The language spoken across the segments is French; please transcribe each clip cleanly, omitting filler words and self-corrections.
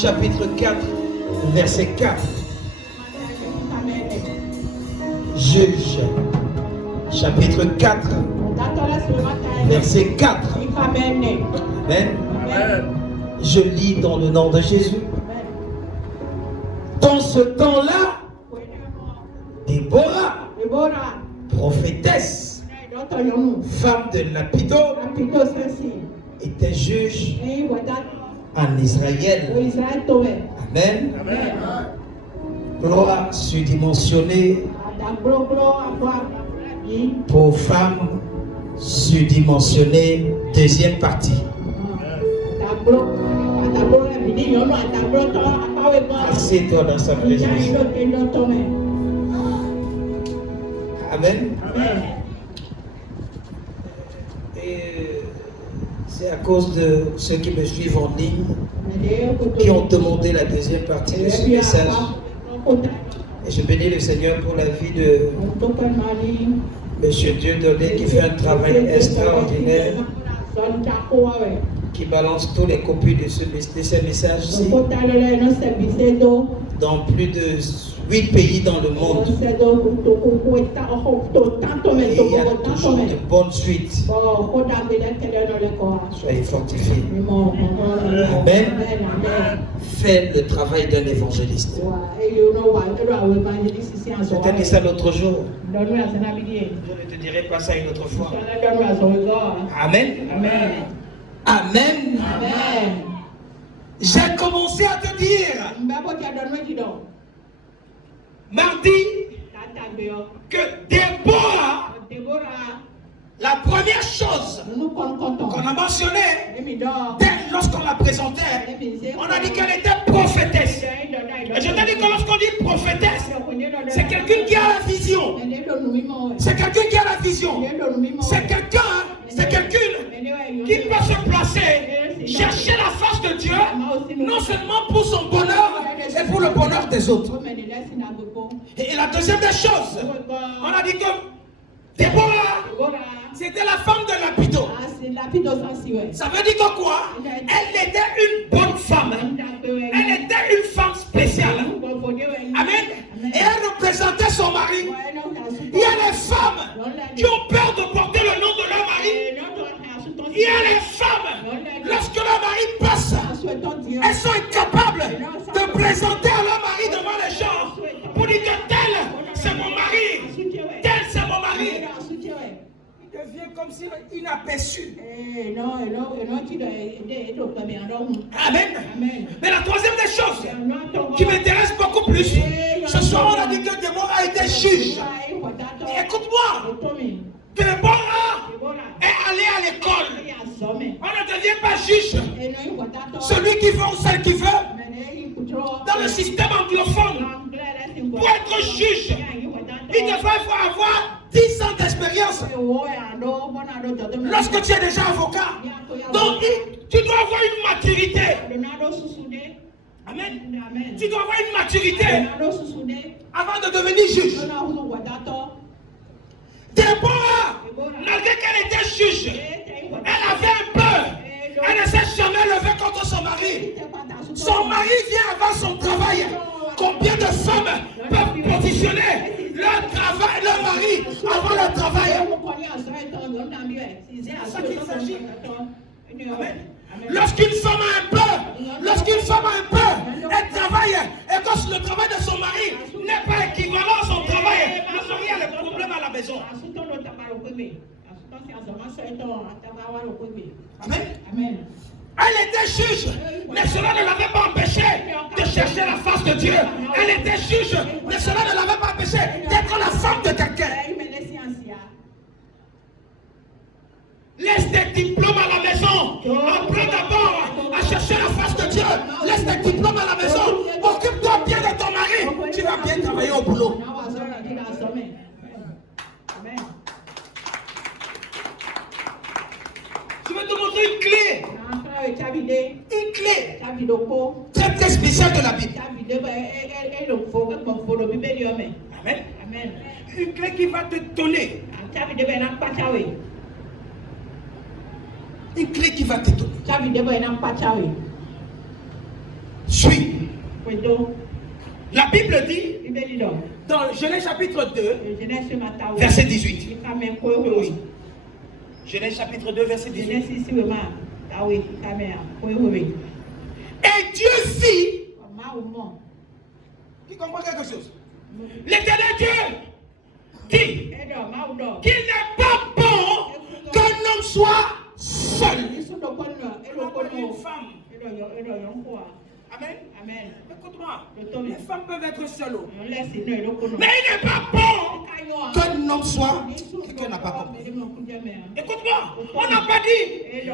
chapitre 4, verset 4. Juge, chapitre 4, verset 4. Amen. Je lis dans le nom de Jésus. Dans ce temps-là, Déborah, prophétesse, femme de Lapido, était juge en Israël. Amen. Gloire surdimensionnée pour femmes surdimensionnées, deuxième partie. Assieds-toi dans sa présence. Amen. Et c'est à cause de ceux qui me suivent en ligne qui ont demandé la deuxième partie de ce message. Et je bénis le Seigneur pour la vie de M. Dieudonné qui fait un travail extraordinaire, qui balance tous les copies de ces messages-ci dans plus de 8 pays dans le monde. Et il y a toujours de bonnes suites. Soyez fortifiés. Amen. Fais le travail d'un évangéliste. Je t'ai dit ça l'autre jour. Je ne te dirai pas ça une autre fois. Amen. Amen. Amen. J'ai commencé à te dire mardi que Déborah, la première chose qu'on a mentionnée lorsqu'on la présentait, on a dit qu'elle était prophétesse. Et je t'ai dit que lorsqu'on dit prophétesse, c'est quelqu'un qui a la vision. C'est quelqu'un qui a la vision. C'est quelqu'un qui peut se placer, chercher la face de Dieu, non seulement pour son bonheur, mais pour le bonheur des autres. Et la deuxième des choses, on a dit que Déborah, c'était la femme de Lapido. Ça veut dire que quoi? Elle était une bonne femme. Elle était une femme spéciale. Amen. Et elle représentait son mari. Il y a les femmes qui ont peur de porter le nom de leur mari. Il y a les femmes, lorsque leur mari passe, elles sont incapables de présenter à leur mari devant les gens pour dire que tel c'est mon mari, tel c'est mon mari. Il devient comme si inaperçu. Amen. Mais la troisième des choses qui m'intéresse beaucoup plus, ce soir on a dit que Déborah a été juge. Et écoute-moi, Déborah est allé à l'école. On ne devient pas juge. Celui qui veut ou celle qui veut, dans le système anglophone, pour être juge, il devrait avoir 10 ans d'expérience. Lorsque tu es déjà avocat, donc tu dois avoir une maturité. Amen. Tu dois avoir une maturité avant de devenir juge. Déborah, malgré qu'elle était juge, elle avait un peur. Elle ne s'est jamais levée contre son mari. Son mari vient avant son travail. Combien de femmes peuvent positionner leur mari avant le travail? C'est ça qu'il s'agit. Amen. Lorsqu'une femme a un peur, elle travaille et quand le travail de son mari n'est pas équivalent à son travail, le mari a des problèmes à la maison. Amen. Elle était juge, mais cela ne l'avait pas empêché de chercher la face de Dieu. Elle était juge, mais cela ne l'avait pas empêché d'être la femme de quelqu'un. Laisse tes diplômes à la maison. Apprends d'abord à chercher la face de Dieu. Laisse tes diplômes à la maison. Occupe-toi bien de ton mari. Tu vas bien travailler au boulot. Je vais te montrer une clé. Une clé très très spéciale de la Bible. Amen. Une clé qui va te donner. Une clé qui va t'étonner. suis. La Bible dit dans Genèse chapitre 2, verset 18. Genèse chapitre 2, verset 18. Et Dieu fit. Qui comprend quelque chose? L'Éternel Dieu dit qu'il n'est pas bon qu'un homme soit seul. Une femme. Amen. Amen. Écoute-moi. Les femmes peuvent être seules. Mais il n'est pas bon qu'un homme soit. Quelqu'un n'a pas compris. Écoute-moi. On n'a pas dit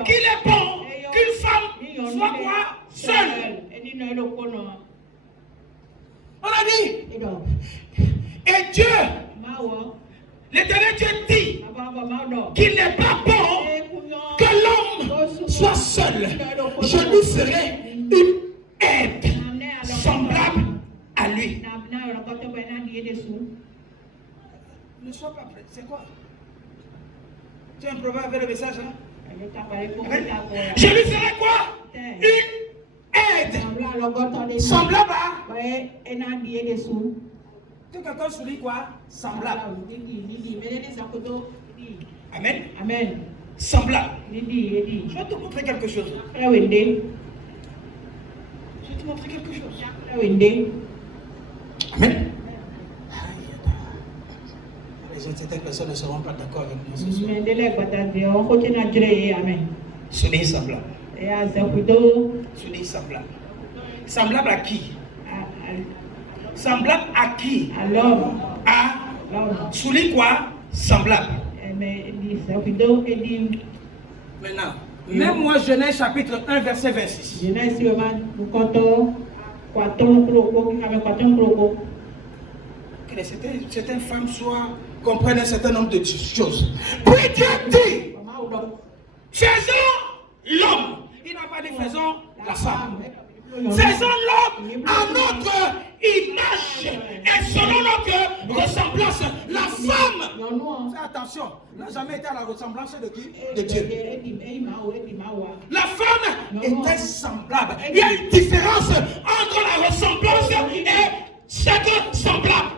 qu'il est bon qu'une femme soit quoi? Seule. On a dit. Et Dieu, l'Éternel Dieu dit qu'il n'est pas bon que l'homme soit seul. Je lui ferai une aide semblable à lui. Ne sois pas prêt. C'est quoi? Tu as un problème avec le message, hein? Je lui ferai quoi? Une aide semblable à. Que quelqu'un souligne quoi? Semblable. Amen. Amen. Semblable. Je vais te montrer quelque chose. Je vais te montrer quelque chose. Amen. Certaines personnes ne seront pas d'accord avec nous ce soir. Souligne semblable. Souligne semblable. Semblable à qui? Semblable à qui? À l'homme. À souligne quoi? Semblable. Maintenant, même moi, Genèse chapitre 1, verset 26. Que certaines femmes comprennent un certain nombre de choses. Puis Dieu dit, faisons l'homme. Il n'a pas dit faisons la femme. Faisons l'homme à notre image et selon notre ressemblance. La femme, fais attention, n'a jamais été à la ressemblance de qui? De Dieu. La femme était semblable. Il y a une différence entre la ressemblance et cette semblable.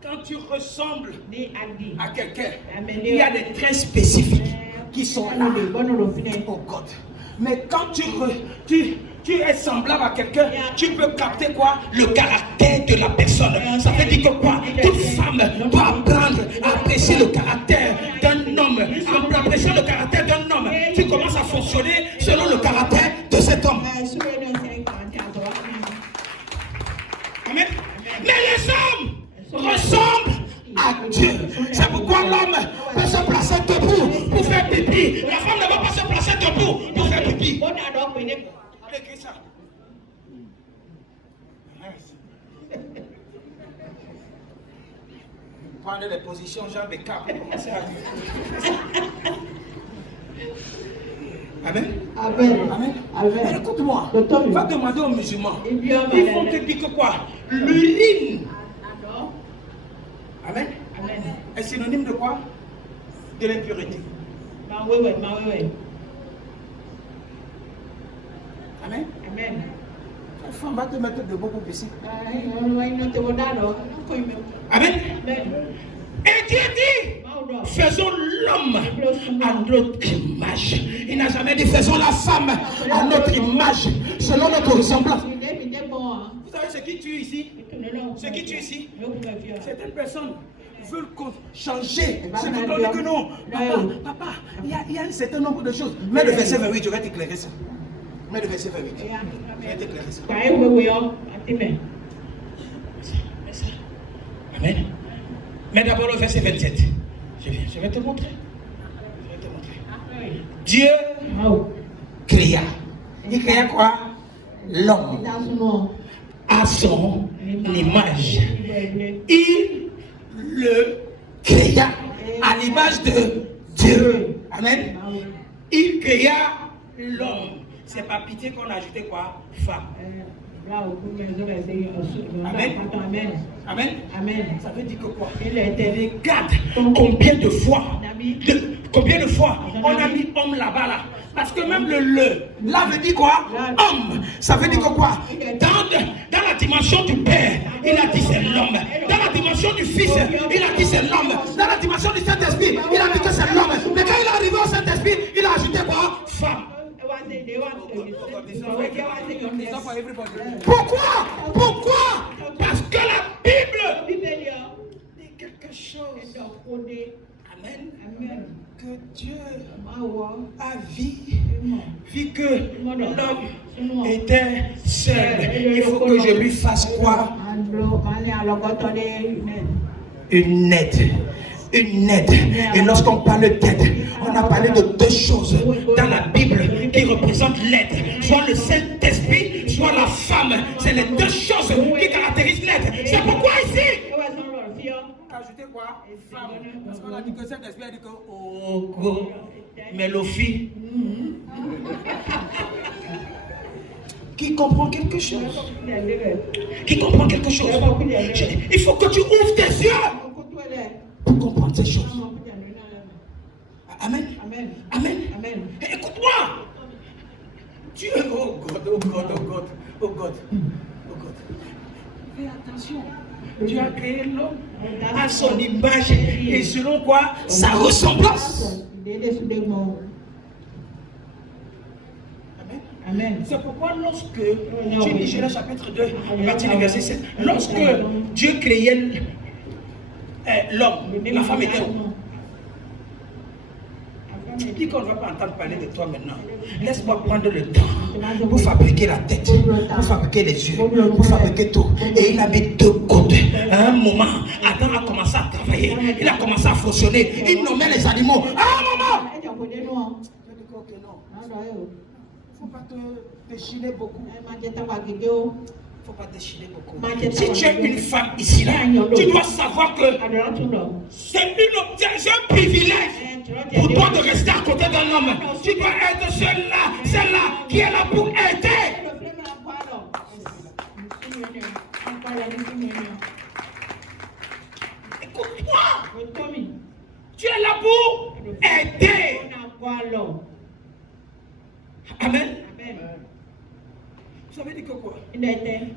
Quand tu ressembles à quelqu'un, il y a des traits spécifiques qui sont là. Oh God. Mais quand tu es semblable à quelqu'un, tu peux capter quoi? Le caractère de la personne. Ça veut dire que quoi? Toute femme doit apprendre à apprécier le caractère d'un homme. En appréciant le caractère d'un homme, tu commences à fonctionner selon le caractère de cet homme. Amen. Mais les hommes ressemblent à Dieu. C'est pourquoi l'homme peut se placer debout pour faire pipi. La femme ne va pas se placer debout pour faire pipi. Allez, écris ça. Prenez les positions, jambes et cap. Amen. Amen. Amen. Amen. Écoute-moi. Va demander aux musulmans. Ils vont te dire que quoi? L'urine. Amen. Amen. Est synonyme de quoi? De l'impureté. Amen. Amen. La femme va te mettre debout pour pisser. Amen. Et Dieu dit, faisons l'homme à notre image. Il n'a jamais dit faisons la femme à notre image, selon notre ressemblance. Vous savez ce qui tue ici? Ce qui tue ici? Certaines personnes veulent changer. C'est que non. Papa, il y a un certain nombre de choses. Mets le verset 28, je vais t'éclairer ça. Mets le verset 28. Je vais t'éclairer ça. Amen. Mais d'abord le verset 27. Je vais te montrer. Dieu créa. Il créa quoi? L'homme à son image. Il le créa à l'image de Dieu. Amen. Il créa l'homme. C'est pas pitié qu'on a ajouté quoi? Femme. Amen. Amen. Amen. Ça veut dire que quoi? Regarde combien de fois on a mis homme là-bas là. Parce que même là veut dire quoi? Homme. Ça veut dire que quoi? Dans la dimension du Père, il a dit c'est l'homme. Dans la dimension du Fils, il a dit c'est l'homme. Dans la dimension du Saint-Esprit, il a dit que c'est l'homme. Mais quand il est arrivé au Saint-Esprit, il a ajouté quoi? Femme. Pourquoi? Parce que la Bible dit quelque chose. Amen. Que Dieu a vu que l'homme était seul. Il faut que je lui fasse quoi? Une aide. Et lorsqu'on parle d'aide, on a parlé de deux choses dans la Bible qui représentent l'aide. Soit le Saint-Esprit, soit la femme. C'est les deux choses qui caractérisent l'aide. C'est pourquoi ici ajouter quoi? Femme. Parce qu'on a dit que Saint-Esprit a dit que oh, mais le fille. Qui comprend quelque chose? Il faut que tu ouvres tes yeux pour comprendre ces choses. Amen. Écoute-moi. Dieu, oh God. Fais attention. Dieu a créé l'homme à son image et selon quoi? Sa ressemblance. Amen. C'est pourquoi lorsque, tu dis Genèse chapitre 2, à partir du verset 7, lorsque Dieu créait l'homme, la femme était où? Tu dis qu'on ne va pas entendre parler de toi maintenant. Laisse-moi prendre le temps pour fabriquer la tête, pour fabriquer les yeux, pour fabriquer tout. Et il a mis deux côtes. À un moment, Adam a commencé à travailler. Il a commencé à fonctionner. Il nommait les animaux. À un moment. Il ne faut pas te déchirer beaucoup. Faut pas déchirer beaucoup. Si tu es une femme ici, là, tu dois savoir que c'est un privilège pour toi de rester à côté d'un homme. Tu dois être celle-là qui est là pour aider. Écoute-moi. Tu es là pour aider. Amen. Ça veut dire que quoi?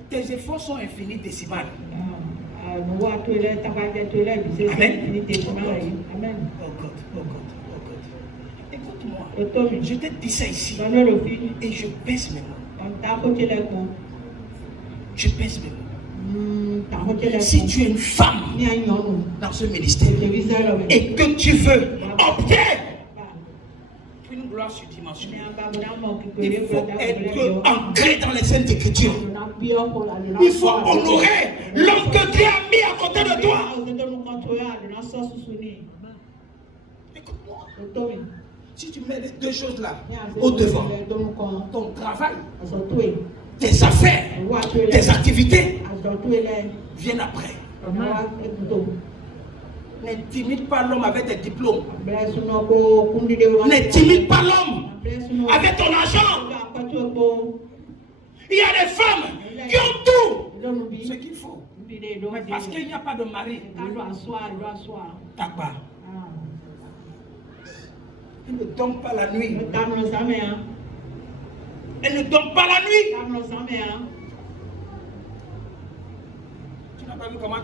Tes efforts sont infinis décimales. Amen. Amen. Oh God. Écoute-moi. Je te dis ça ici. Et je pèse mes mots. Je pèse mes mots. Si tu es une femme dans ce ministère et que tu veux opter une gloire surdimensionnelle, il faut être ancré dans les Saintes Écritures. Il faut honorer l'homme que Dieu a mis à côté de toi. Écoute-moi. Si tu mets les deux choses là au devant, ton travail, tes affaires, tes activités viennent après. N'intimide pas l'homme avec tes diplômes. N'intimide pas l'homme avec ton argent. Il y a des femmes qui ont tout ce qu'il faut. Mais parce qu'il n'y a pas de mari. T'as pas. Elle ne dort pas la nuit. Elle ne dort pas la nuit. Tu n'as pas vu comment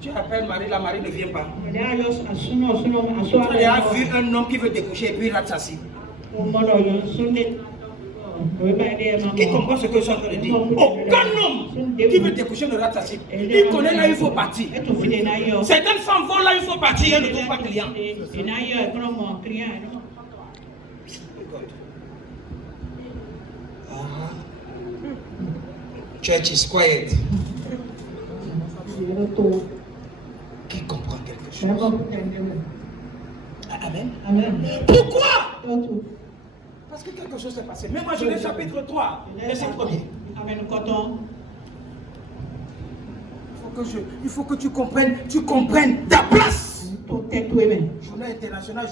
tu appelles Marie, la Marie ne vient pas. Tu as vu un homme qui veut découcher et puis il rate sa cible. Qui comprend ce que je suis en train de dire? Aucun homme qui veut découcher ne rate sa cible. Il connaît là, il faut partir. Certaines femmes vont là, il faut partir, elles ne trouvent pas client. Church is quiet. Qui comprend quelque chose? Amen. Pourquoi? Parce que quelque chose s'est passé. Mais moi, je l'ai chapitre 3, verset 1er. Il faut que tu comprennes ta place. Journée internationale.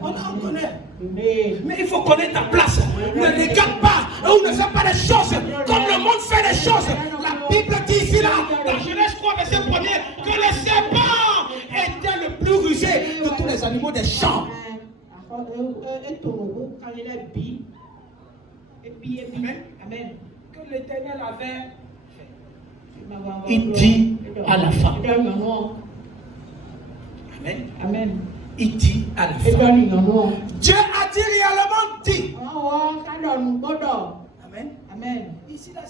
On connaît. Mais il faut connaître ta place. Ne regarde pas ou ne fais pas les choses comme le monde fait les choses. La Bible dit ici là, dans Genèse 3, verset 1er, que le serpent était le plus rusé de tous les animaux des champs. Amen. Que l'Éternel avait. Il dit à la femme. Amen. Amen. Il dit à la femme. Dieu a dit réellement dit. Amen. Amen. Ici là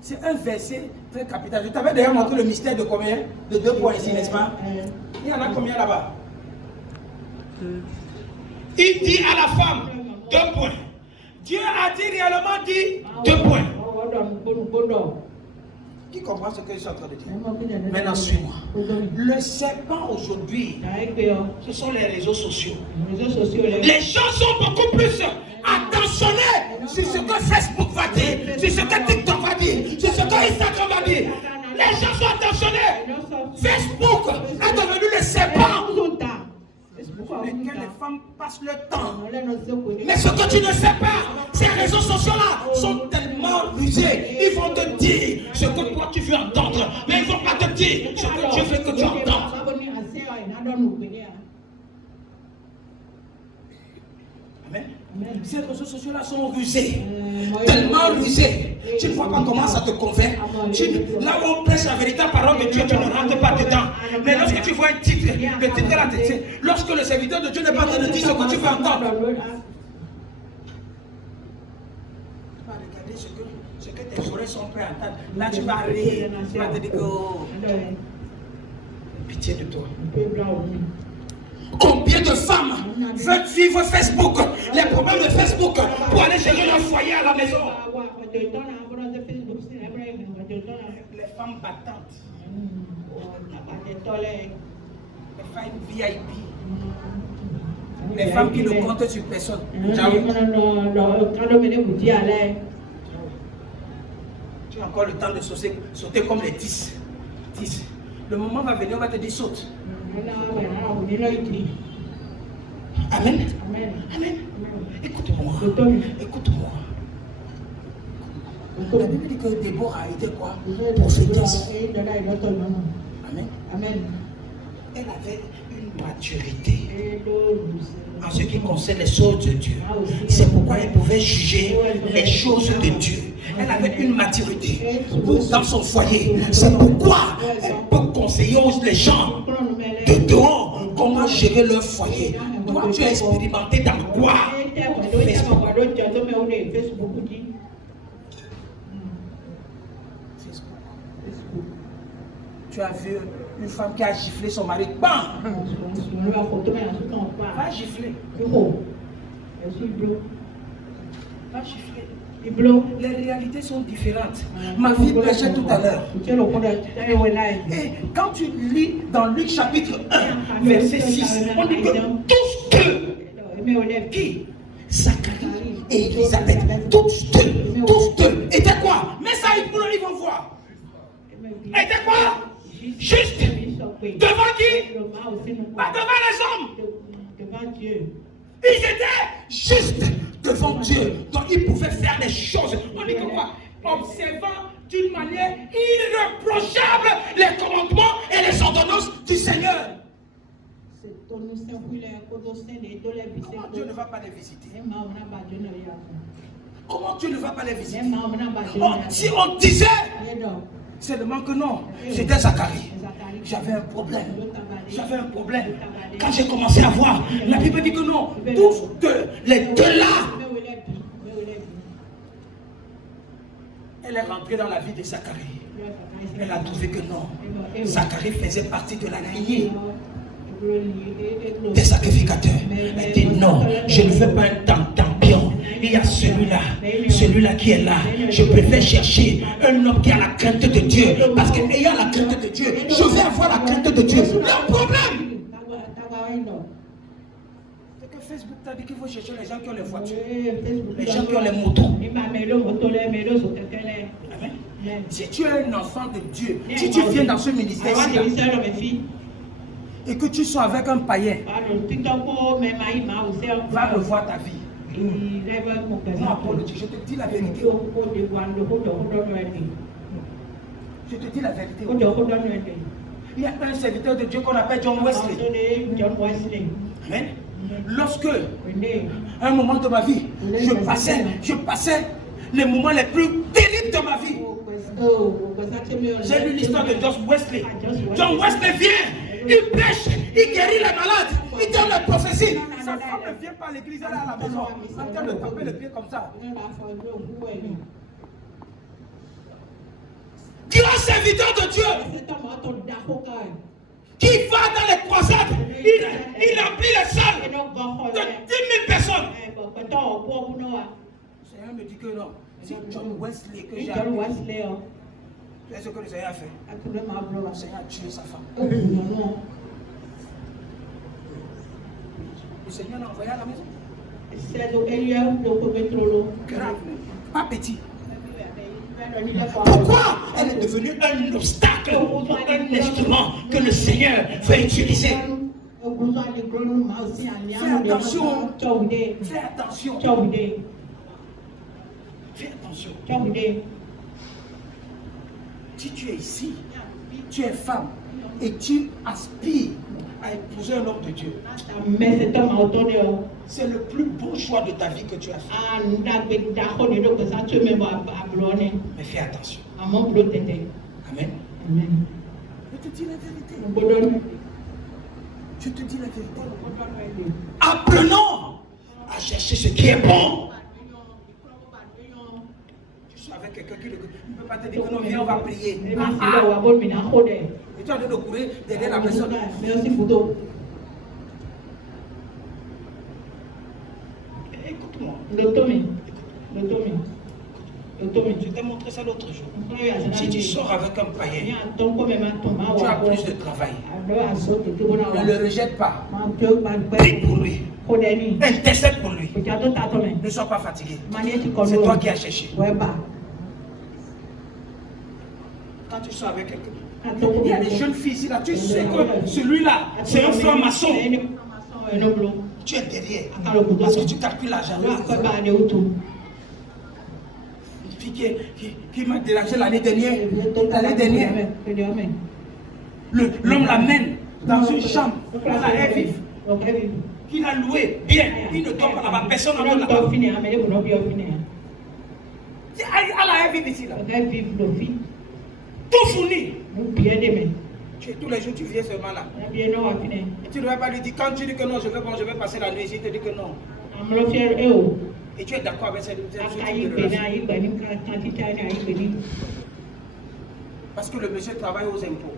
c'est un verset très capital. Je t'avais d'ailleurs montré le mystère de combien? De 2 points ici, n'est-ce pas? Il y en a combien là-bas? Il dit à la femme 2 points. Dieu a dit réellement dit 2 points. Qui comprend ce que je suis en train de dire? Maintenant, suis-moi. Le serpent aujourd'hui, ce sont les réseaux sociaux. Les gens sont beaucoup plus attentionnés sur ce que Facebook va dire, sur ce que TikTok va dire, sur ce que Instagram va dire. Les gens sont attentionnés. Facebook est devenu le serpent sur lequel les femmes passent le temps. Mais ce que tu ne sais pas, ces réseaux sociaux-là sont tellement rusés. Ils vont te dire ce que toi tu veux entendre, mais ils ne vont pas te dire ce que Dieu veut que tu entendes. Amen. Ces réseaux sociaux-là sont rusés, tellement rusés. Tu ne vois pas comment ça te convainc. Là où on prêche la véritable parole de Dieu, tu ne rentres pas dedans. Mais lorsque tu vois un titre, le titre là, lorsque le serviteur de Dieu n'est pas en train de dire ce que tu veux entendre, tu vas regarder ce que tes oreilles sont prêtes à entendre. Là, tu vas rire, tu vas te dire que oh, pitié de toi. Combien de femmes veulent vivre Facebook, les problèmes de Facebook, pour aller gérer leur foyer à la maison? Les femmes battantes, les femmes VIP, les femmes qui ne comptent sur personne. Tu as encore le temps de sauter comme les 10. Le moment va venir, on va te dire saute. Amen. Amen. Écoute-moi. La Bible dit que Déborah a été quoi? Prophétesse. Amen. Elle avait une maturité en ce qui concerne les choses de Dieu. C'est pourquoi elle pouvait juger les choses de Dieu. Elle avait une maturité dans son foyer. C'est pourquoi elle peut conseiller les gens de dehors comment gérer leur foyer. Toi, tu as expérimenté dans quoi? Facebook. Tu as vu une femme qui a giflé son mari. Bam! Va gifler. Va gifler. Les réalités sont différentes. Ma fille prêchait tout à l'heure. Et quand tu lis dans Luc chapitre 1, verset 6, on dit que tous deux, qui? Zacharie et Élisabeth, tous deux, étaient quoi? Mais ça, ils vont voir. Étaient quoi? Juste devant qui? Pas devant les hommes. Devant Dieu. Ils étaient juste devant Dieu. Donc ils pouvaient faire des choses. On dit que quoi? Observant d'une manière irréprochable les commandements et les ordonnances du Seigneur. Comment Dieu ne va pas les visiter? Comment Dieu ne va pas les visiter? Si on disait seulement que non, c'était Zacharie. J'avais un problème. Quand j'ai commencé à voir, la Bible dit que non, tous deux, les deux là. Elle est rentrée dans la vie de Zacharie. Elle a trouvé que non, Zacharie faisait partie de la lignée des sacrificateurs. Elle dit non, je ne veux pas un tampion. Il y a celui-là qui est là. Je préfère chercher un homme qui a la crainte de Dieu. Parce qu'ayant la crainte de Dieu, je vais avoir la crainte de Dieu. Le problème, c'est que Facebook t'a dit qu'il faut chercher les gens qui ont les voitures, les gens qui ont les motos. Si tu es un enfant de Dieu, si tu viens dans ce ministère-ci, et que tu sois avec un païen, va revoir ta vie. Non, Paul, je te dis la vérité. Je te dis la vérité. Il y a un serviteur de Dieu qu'on appelle John Wesley. Amen. Lorsque, à un moment de ma vie, je passais les moments les plus terribles de ma vie. J'ai lu l'histoire de John Wesley. John Wesley vient, il prêche, il guérit les malades, il donne la prophétie. Sa femme ne vient pas à l'église, elle est à la maison, en train de taper le pied comme ça. Grand serviteur de Dieu qui va dans les croisades, il remplit les salles de 10 000 personnes. Le Seigneur me dit que non, c'est John Wesley que j'ai appelé. Tu sais ce que le Seigneur a fait? Le Seigneur a tué sa femme. Le Seigneur l'a envoyé à la maison. Grave, pas petit. Pourquoi elle est devenue un obstacle, un instrument que le Seigneur veut utiliser? Fais attention. Fais attention. Fais attention. Si tu es ici, tu es femme et tu aspires à épouser un homme de Dieu, c'est le plus beau choix de ta vie que tu as fait. Mais fais attention. Amen. Je te dis la vérité. Je te dis la vérité. Apprenons à chercher ce qui est bon. Tu sois avec quelqu'un qui ne peut pas te dire que non, viens, on va prier. Et tu as de courir derrière la personne. Écoute-moi. Je t'ai montré ça l'autre jour. Si tu sors avec un païen, tu as plus de travail. Ne le rejette pas. Prie pour lui. Intercède pour lui. Ne sois pas fatigué. C'est toi qui as cherché. Quand tu sors avec quelqu'un, il y a des jeunes filles ici là, tu sais que celui-là, c'est un franc-maçon. Tu es derrière. Parce que tu calcules l'argent. Qui m'a dérangé l'année dernière. L'homme l'amène dans une chambre. Qu'il a loué bien. Il ne dort pas là-bas. Personne n'en là-bas. À la vivre ici là. Tout fourni. Tous les jours tu viens seulement là. Tu ne vas pas lui dire quand tu dis que non, je vais passer la nuit ici, tu dis que non. Et tu es d'accord avec cette parce que le monsieur travaille aux impôts.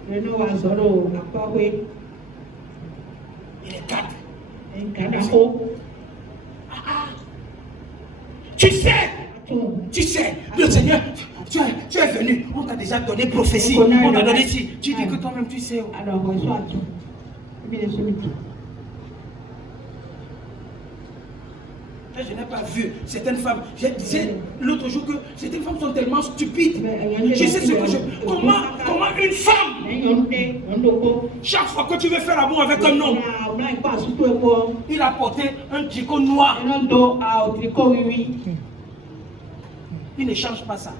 Il est cadre. Tu sais, le Seigneur, tu es venu, on t'a déjà donné prophétie, on t'a donné ci. Tu dis que toi-même tu sais. Je n'ai pas vu certaines femmes. Je disais l'autre jour que certaines femmes sont tellement stupides. Je sais ce que je. Comment une femme, chaque fois que tu veux faire l'amour avec un homme, il a porté un tricot noir. Il ne change pas ça.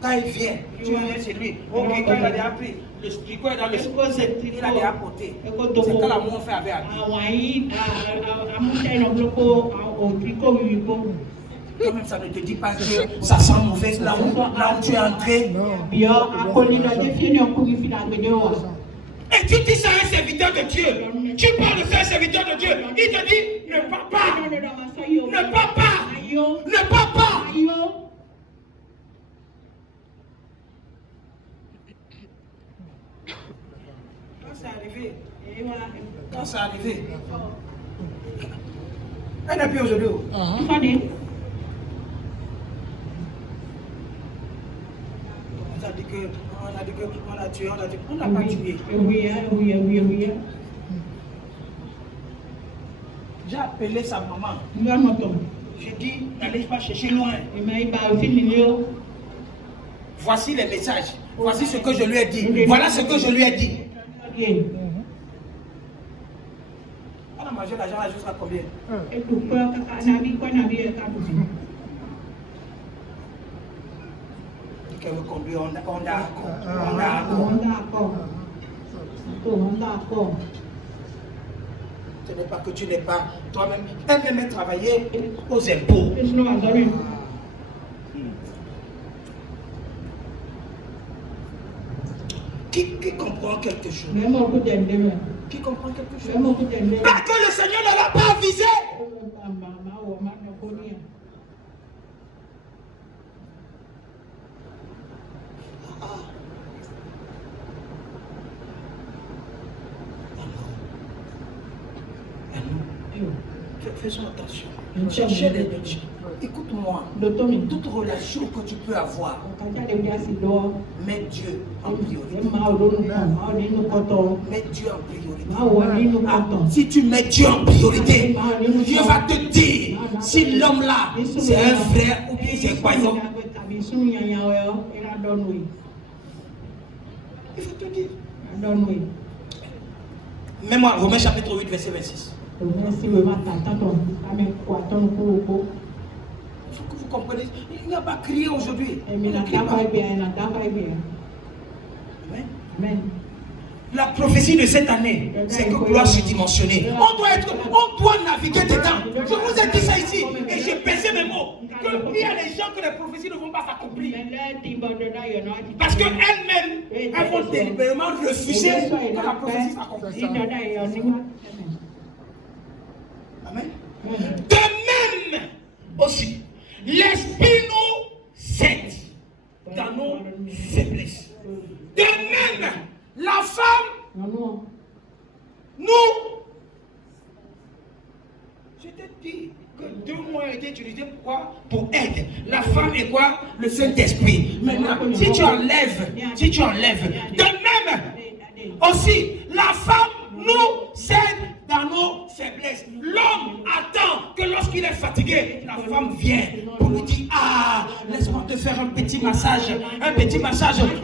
Quand il vient, tu viens chez lui. Ok, quand il a déjà pris, le tricot est dans le sport, il a déjà porté. C'est quand l'amour fait avec lui. Toi-même, ça ne te dit pas que ça sent mauvais là où tu es entré. Et tu dis ça à un serviteur de Dieu. Tu parles de ça à un serviteur de Dieu. Il te dit, ne pars pas. Ne pars pas. Ne pars pas. Quand c'est arrivé, elle n'est plus aujourd'hui. On a dit qu'on a tué, on n'a pas tué. J'ai appelé sa maman. J'ai dit, n'allez pas chercher loin. Voici les messages. Voici ce que je lui ai dit. Voilà ce que je lui ai dit. On a mangé l'argent là jusqu'à combien? On a accord. Ce n'est pas que tu n'es pas toi-même. Elle-même travailler aux impôts. Qui comprend quelque chose? Qui comprend quelque chose? Pas que le Seigneur ne l'a pas avisé. Faisons attention. Cherchez les deux. Écoute-moi. Toute relation que tu peux avoir, mets Dieu en priorité. Mets Dieu en priorité. Si tu mets Dieu en priorité, Dieu va te dire si l'homme là, c'est un frère ou bien c'est un croyant. Il faut te dire. Mets-moi Romains chapitre 8, verset 26. Il faut que vous compreniez. Il n'y a pas crié aujourd'hui. Amen. La prophétie de cette année, c'est que gloire surdimensionnée. On doit naviguer dedans. Je vous ai dit ça ici et j'ai pesé mes mots. Il y a des gens que les prophéties ne vont pas s'accomplir. Parce qu'elles-mêmes, elles vont délibérément refuser que la prophétie s'accomplisse. Amen. De même aussi, l'Esprit nous aide dans nos faiblesses. De même, la femme nous. Je t'ai dit que 2 mots ont été utilisés pour aide. La femme est quoi? Le Saint-Esprit. Maintenant, si tu enlèves, de même aussi, la femme nous aide dans nos faiblesses. L'homme attend que lorsqu'il est fatigué, la femme vient pour lui dire: ah, laisse-moi te faire un petit massage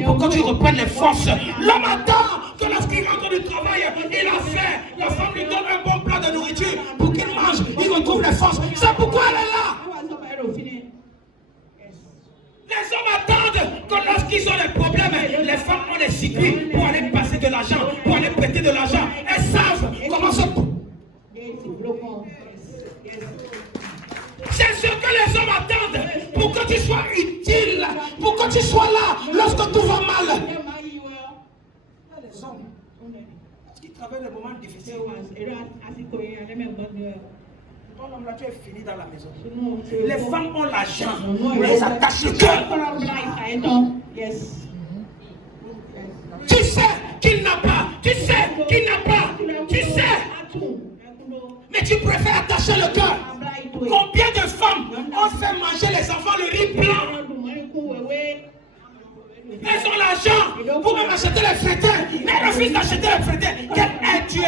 pour que tu reprennes les forces. L'homme attend que lorsqu'il rentre du travail, il a faim, la femme lui donne un bon plat de nourriture pour qu'il mange, il retrouve les forces. C'est pourquoi elle est là. Les hommes attendent que lorsqu'ils ont des problèmes, les femmes ont des circuits pour aller passer de l'argent, pour aller prêter de l'argent. Elles savent comment se... C'est ce que les hommes attendent pour que tu sois utile, pour que tu sois là lorsque tout va mal. Les hommes qui traversent des moments difficiles. Ton homme là, tu es fini dans la maison. Les femmes ont l'argent, elles attachent le cœur. Tu sais qu'il n'a pas, tu sais. Mais tu préfères attacher le cœur. Combien de femmes ont fait manger les enfants le riz blanc? Elles ont l'argent pour même acheter les frétins. Mais elles refusent d'acheter les frétins. Quelle aide tu es?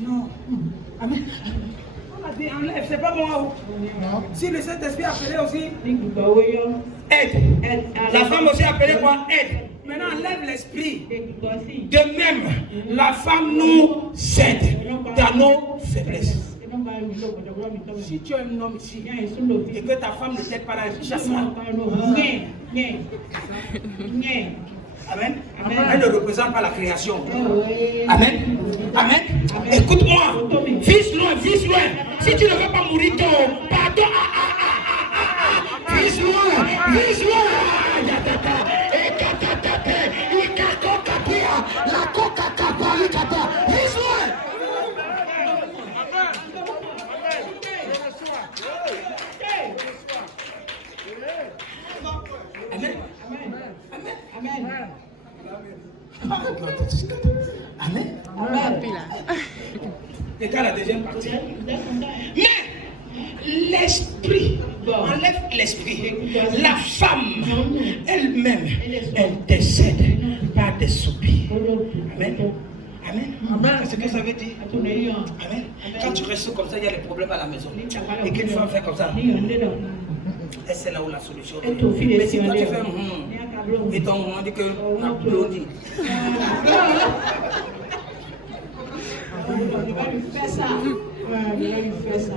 Non. Amen. On a dit enlève, c'est pas bon. Si le Saint-Esprit a appelé aussi aide. La femme aussi a appelé quoi? Aide. Maintenant enlève l'esprit. De même, la femme nous aide dans nos faiblesses. Si tu es un homme ici et que ta femme ne t'aide pas, chasse-la. Amen. Elle ne représente pas la création. Amen. Amen. Écoute-moi. Vise loin. Si tu ne veux pas mourir tôt, pardon. Vise loin. La coca-cola, vise loin. Amen. Et quand la deuxième partie. Mais l'esprit, enlève l'esprit. La femme elle-même, elle décède par des soupirs. Amen. Amen. C'est ce que ça veut dire. Amen. Quand tu restes comme ça, il y a des problèmes à la maison. Et qu'une femme fait comme ça, et c'est là où la solution est. Mais si toi tu fais et ton moment dit que applaudit. Il va lui faire ça. Il va lui faire ça.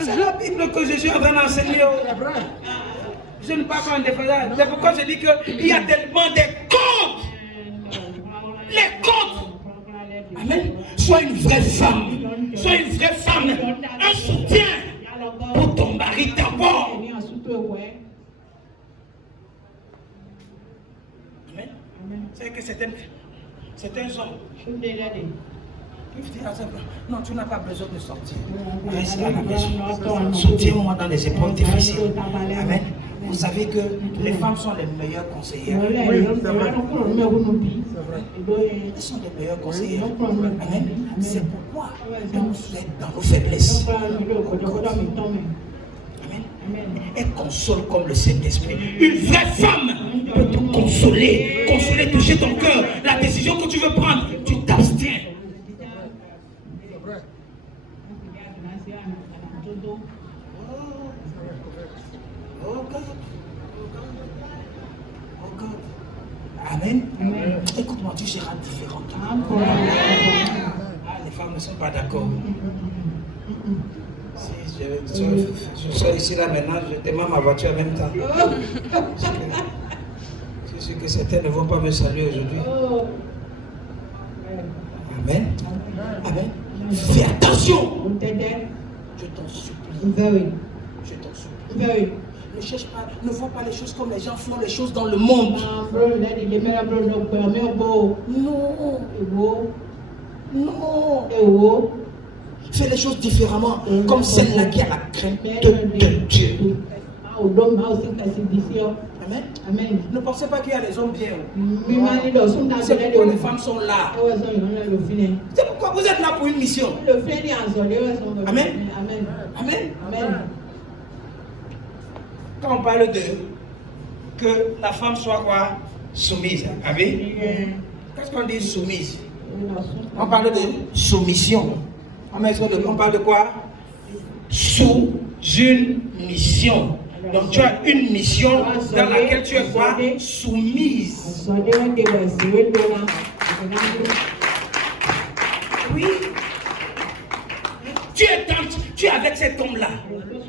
C'est la Bible que Jésus avait enseigné. Je ne parle pas en défaillance. C'est pourquoi je dis qu'il y a tellement de comptes. Les comptes. Amen. Sois une vraie femme. Sois une vraie femme. Un soutien pour ton mari d'abord. Amen. C'est que certains hommes. Non, tu n'as pas besoin de sortir. Reste à la maison. Soutiens-moi dans les épreuves difficiles. Amen. Vous savez que les femmes sont les meilleures conseillères. Elles sont les meilleures conseillères. Amen. C'est pourquoi elles nous aident dans nos faiblesses. Amen. Elle console comme le Saint-Esprit. Une vraie femme peut te consoler, toucher ton cœur. La décision que tu veux prendre, tu t'abstiens. Amen. Écoute-moi, tu seras différente. Les femmes ne sont pas d'accord. Si je suis ici là maintenant, je démarre ma voiture en même temps. Je sais que certains ne vont pas me saluer aujourd'hui. Amen. Amen. Fais attention. Je t'en supplie. Je t'en supplie. Ne cherche pas, ne vois pas les choses comme les gens font les choses dans le monde. Non. Fais les choses différemment, comme celle-là qui a la crainte de Dieu. Amen. Ne pensez pas qu'il y a des hommes bien. C'est pourquoi les femmes sont là. C'est pourquoi vous êtes là pour une mission. Amen. Amen. Quand on parle de que la femme soit quoi? Soumise. Amen. Qu'est-ce qu'on dit soumise? On parle de soumission. On parle de quoi? Sous une mission. Donc tu as une mission dans laquelle tu es quoi? Soumise. Oui. Tu es avec cet homme-là.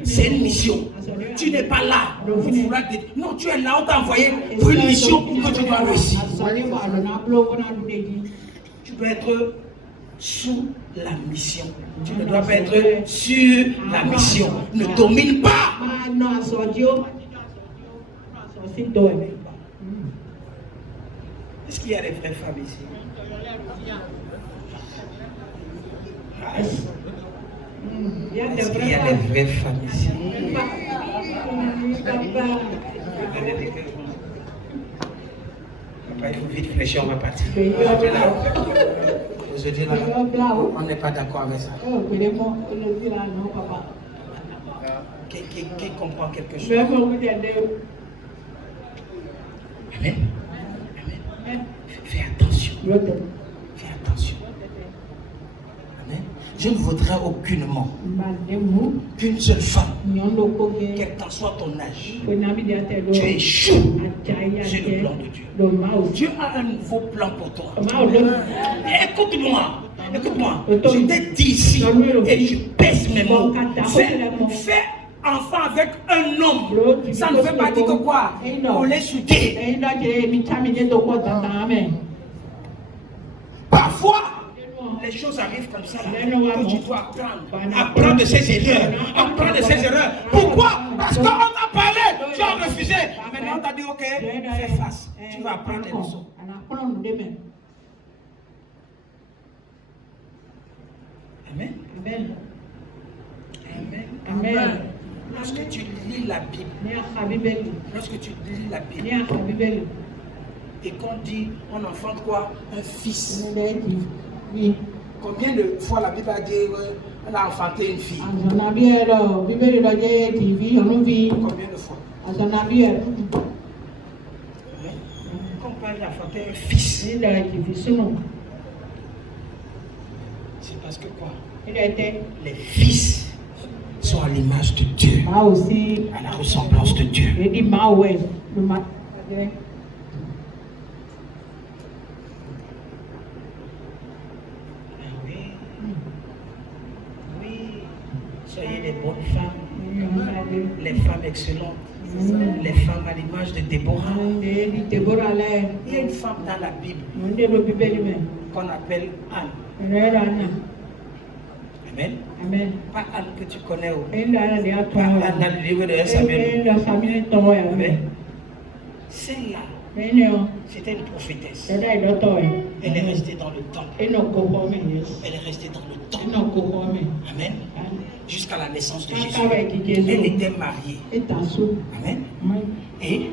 C'est une mission. Tu n'es pas là. Non, tu es là, on t'a envoyé pour une mission que tu dois réussir. Tu peux être sous la mission. Tu ne dois pas être sur la mission. Ne domine pas. Est-ce qu'il y a des vraies femmes ici? Est-ce qu'il y a des vraies femmes ici? Papa, il faut vite fléchir, on va partir. Aujourd'hui, là, on n'est pas d'accord avec ça. Qui comprend quelque chose? Amen. Fais attention. Fais attention. Amen. Je ne voudrais aucunement qu'une seule femme, quel qu'en soit ton âge, tu échoues sur le plan de Dieu. Dieu a un nouveau plan pour toi. Écoute-moi. Je t'ai dit ici et je pèse mes mots. Fais enfant avec un homme. Ça ne veut pas dire que quoi? On l'est soudé. Parfois, les choses arrivent comme ça. Que tu dois apprendre de ses erreurs. Pourquoi? Parce qu'on t'a parlé, tu as refusé. Maintenant, on t'a dit, ok, fais face. Tu vas apprendre des leçons. Amen. Lorsque tu lis la Bible, et qu'on dit, on enfante quoi? Un fils. Combien de fois la Bible a dit on a enfanté une fille? Combien de fois? tu es un fils. C'est parce que quoi? Les fils sont à l'image de Dieu, à la ressemblance de Dieu. Oui, soyez des bonnes femmes, les femmes excellentes, les femmes à l'image de Déborah. Il y a une femme dans la Bible qu'on appelle Anne. Amen. Pas Anne que tu connais. Pas Anne dans le livre de 1 Samuel. Amen. Celle-là, c'était une prophétesse. Elle est restée dans le temple. Elle est restée dans le temple. Amen. Jusqu'à la naissance de Jésus. Elle était mariée. Amen. Et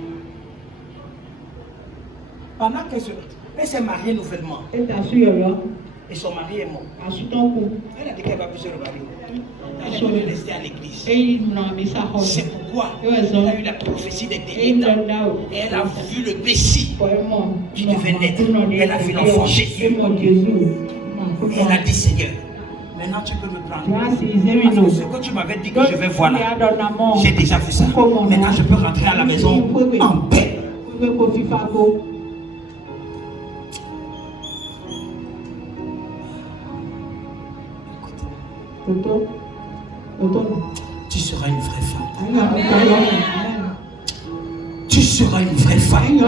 pendant qu'elle s'est mariée nouvellement, et son mari est mort, elle a dit qu'elle va plus se remarier. Elle est restée à l'église. C'est pourquoi elle a eu la prophétie des derniers temps. Et elle a vu le Messie qui devait naître. Elle a vu l'enfant Jésus. Et elle a dit, Seigneur, maintenant tu peux me prendre. Parce que ce que tu m'avais dit que je vais voir là, j'ai déjà vu ça. Maintenant je peux rentrer à la maison en paix. Tu seras une vraie femme. Tu seras une vraie femme.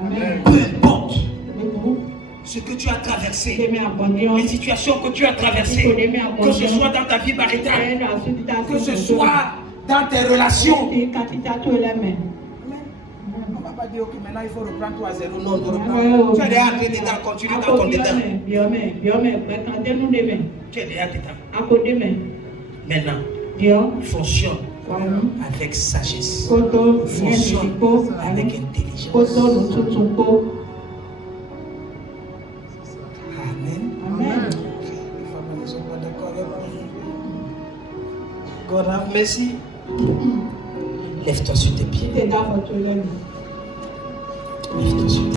Amen. Peu importe ce que tu as traversé, les situations que tu as traversées, que ce soit dans ta vie maritale, que ce soit dans tes relations. On ne va pas dire que maintenant il faut reprendre toi à zéro. Non, tu es déjà dedans, continue dans ton dedans. Tu es déjà dedans. Maintenant, fonctionne avec sagesse. Fonctionne avec intelligence. Amen. God have mercy. Lève-toi sur tes pieds. Lève-toi sur tes pieds.